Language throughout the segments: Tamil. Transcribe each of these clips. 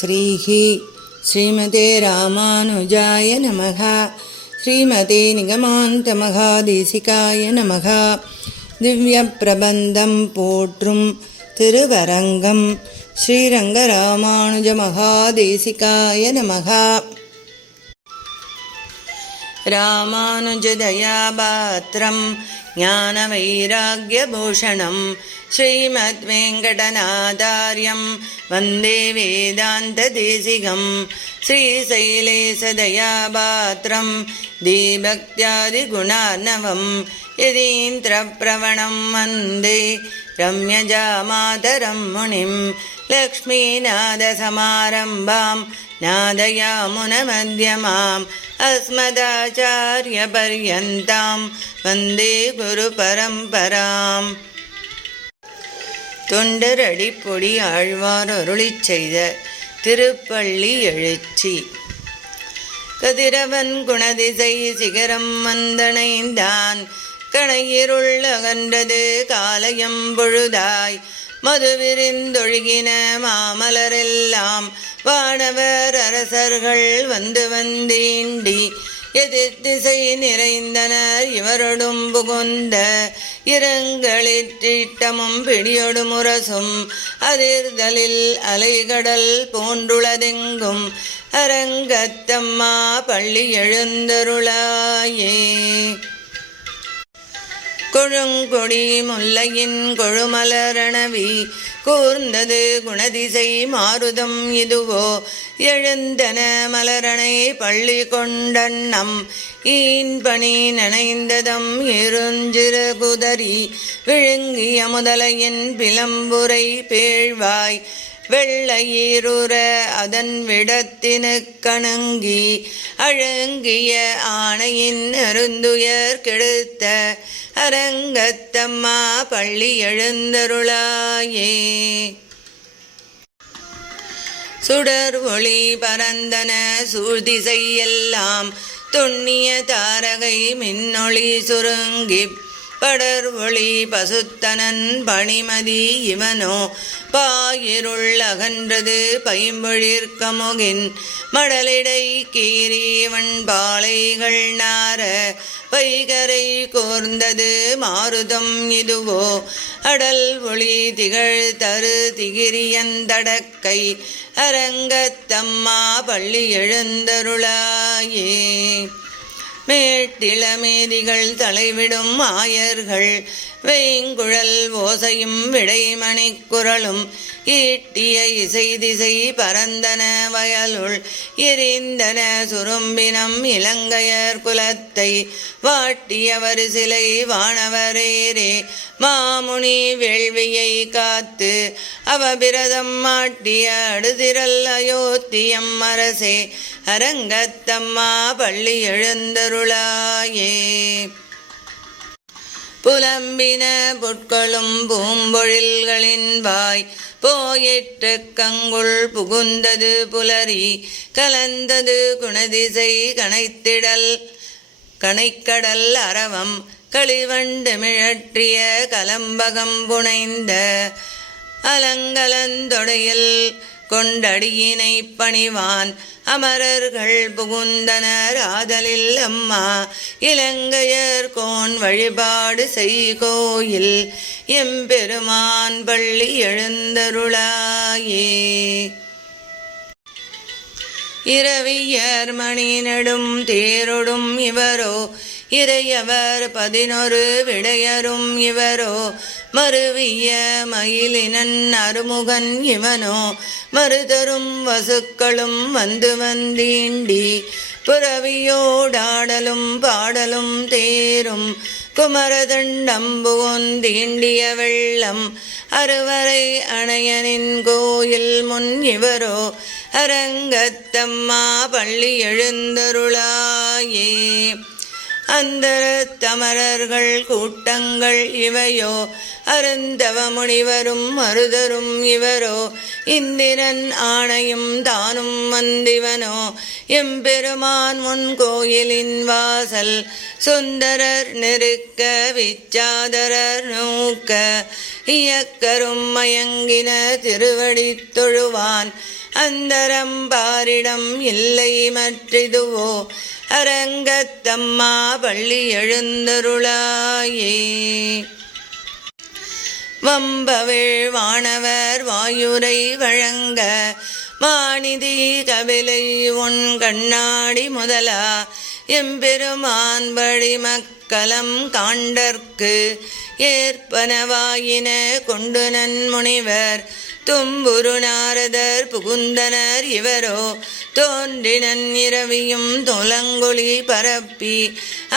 ஸ்ரீஹி ஸ்ரீமதே ராமானுஜாய நமக ஸ்ரீமதே நிகமாந்த மகாதேசிகாய நமக திவ்ய பிரபந்தம் போற்றும் திருவரங்கம் ஸ்ரீரங்க மகாதேசிகாய நமகா रामानुजदयापात्रम् ज्ञानवैराग्यभूषणम् श्रीमद्वेङ्कटनाचार्यम् वन्दे वेदान्तदेशिगं श्रीशैलेशदयापात्रम् दीभक्त्यादिगुणार्णवम् यदीन्द्रप्रवणं वन्दे रम्यजामातरं मुनिं लक्ष्मीनादसमारम्भां नादयामुनमध्यमाम् अस्मदाचार्यपर्यन्तां वन्दे குருபரம்பராம் தொண்டரடிப்பொடி ஆழ்வார் அருளிச் செய்த திருப்பள்ளி எழுச்சி கதிரவன் குணதிசை சிகரம் வந்தணைந்தான் கணையிருள்ளகன்றது காலையம் பொழுதாய் மது விரிந்தொழுகின மாமலரெல்லாம் வானவர் அரசர்கள் வந்து வந்தீண்டி எதிர் திசை நிறைந்தனர் இவரொடும் புகுந்த இரங்களிற்றிட்டமும் பிடியொடும் உரசும் அதிர்தலில் அலைகடல் போன்றுளதெங்கும் அரங்கத்தம்மா பள்ளி எழுந்தருளாயே கொழுங்கொடி முல்லையின் கொழுமலரணவி கூர்ந்தது குணதிசை மாறுதம் இதுவோ எழுந்தன மலரணை பள்ளி கொண்டம் ஈன் பணி நனைந்ததம் இருஞ்சிறு குதறி விழுங்கிய முதலையின் பிளம்புரை பேழ்வாய் வெள்ளையீருற அதன் விடத்தினு கணங்கி அழுங்கிய ஆணையின் அருந்துயர் கெடுத்த அரங்கத்தம்மா பள்ளி எழுந்தருளாயே சுடர் ஒளி பரந்தன சூழ்திசையெல்லாம் துண்ணிய தாரகை மின்னொளி சுருங்கி படர் ஒளி பசுத்தனன் பணிமதி இவனோ பாயிருள் அகன்றது பைம்பொழிற்கமுகின் மடலிடை கீரீவன் பாலைகள் நார வைகரை கோர்ந்தது மாறுதம் இதுவோ அடல் ஒளி திகழ் தரு திகிரியந்தடக்கை அரங்கத்தம்மா பள்ளி எழுந்தருளாயே மேட்டிளமேதிகள் தலைவிடும் மாயர்கள் வெய்ங்குழல் ஓசையும் குரலும் ஈட்டிய இசை திசை பரந்தன வயலுள் எரிந்தன சுரும்பினம் இலங்கையர் குலத்தை வாட்டியவர் சிலை வானவரேரே மாமுனி வேள்வியை காத்து அவபிரதம் மாட்டிய அடுதிரல் அயோத்தியம் அரசே அரங்கத்தம்மா பள்ளி எழுந்தருள் பொருளாயே புலம்பின புட்களும் பூம்பொழில்களின் வாய் போயிற்று கங்குள் புகுந்தது புலரி கலந்தது குணதிசை கனைத்திடல் கனைக்கடல் அரவம் களிவண்டு மிழற்றிய கலம்பகம் புனைந்த அலங்கலந்தொடையில் கொண்டடியினை பணிவான் அமரர்கள் புகுந்தனர் ஆதலில் அம்மா இலங்கையர் கோன் வழிபாடு செய் கோயில் எம்பெருமான் பள்ளி எழுந்தருளாயே இரவியர் மணி நடும் தேரொடும் இவரோ இறையவர் பதினொரு விடையரும் இவரோ மருவிய மயிலினன் அருமுகன் இவனோ மறுதரும் வசுக்களும் வந்து வந்தீண்டி புறவியோடாடலும் பாடலும் தேரும் குமரதண்டம்பு ஒந்தீண்டிய வெள்ளம் அறுவரை அணையனின் கோயில் முன் இவரோ அரங்கத்தம்மா பள்ளி எழுந்தருளாயே அந்த தமரர்கள் கூட்டங்கள் இவையோ அருந்தவ முனிவரும் மருதரும் இவரோ இந்திரன் ஆணையும் தானும் வந்திவனோ எம்பெருமான் முன் கோயிலின் வாசல் சுந்தரர் நெருக்க விச்சாதரர் நோக்க இயக்கரும் மயங்கின திருவடி தொழுவான் அந்தரம் பாரிடம் இல்லை மற்றிதுவோ அரங்கத்தம்மா பள்ளி எழுந்தருளாயே வம்பவிழ் வானவர் வாயுரை வழங்க வாணிதி கபிலை உன் கண்ணாடி முதலா எம்பெருமான் வழி மக்களம் காண்டற்கு ஏற்பனவாயின கொண்டு நன்முனிவர் தும்புரு நாரதர் புகுந்தனர் இவரோ தோன்றினன் இரவியும் தொலங்கொழி பரப்பி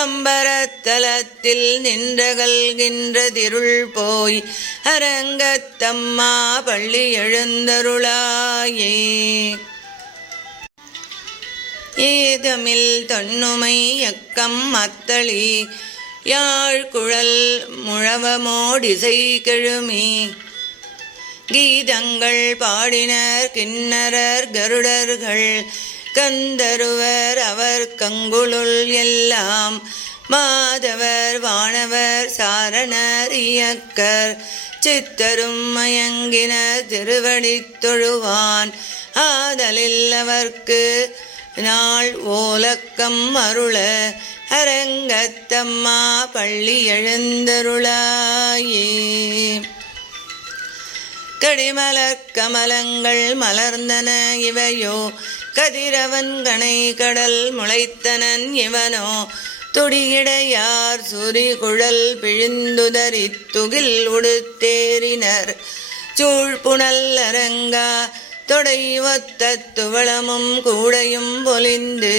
அம்பரத்தலத்தில் நின்றகல்கின்ற திருள் போய் அரங்கத்தம்மா பள்ளி எழுந்தருளாயே ஏதமில் தொன்னுமை எக்கம் அத்தளி யாழ் குழல் முழவமோடிசை கெழுமி கீதங்கள் பாடினர் கிண்ணரர் கருடர்கள் கந்தருவர் அவர் கங்குளுள் எல்லாம் மாதவர் வானவர் சாரணர் இயக்கர் சித்தரும் மயங்கினர் திருவடி தொழுவான் ஆதலில் அவர்க்கு நாள் ஓலக்கம் அருள அரங்கத்தம்மா பள்ளி எழுந்தருளாயே கடிமலர் கமலங்கள் மலர்ந்தன இவையோ கதிரவன் கணை கடல் முளைத்தனன் இவனோ துடியிடையார் சுரிகுழல் பிழிந்துதறி துகில் உடுத்தேறினர் சூழ்புணல் அரங்கா தொடைவத்த துவளமும் கூடையும் பொலிந்து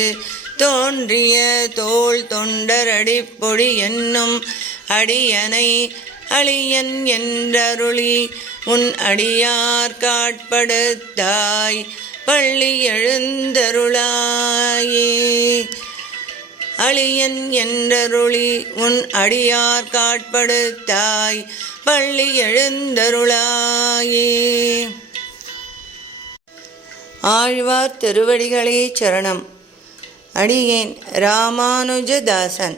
தோன்றிய தோல் தொண்டரடிப்பொடி என்னும் அடியனை அழியன் என்றருளி உன் அடியார் காட்படுத்தாய் பள்ளி எழுந்தருளாயே அழியன் என்றருளி உன் அடியார் காட்படுத்தாய் பள்ளி எழுந்தருளாயே ஆழ்வார் திருவடிகளே சரணம் அடியேன் ராமானுஜதாசன்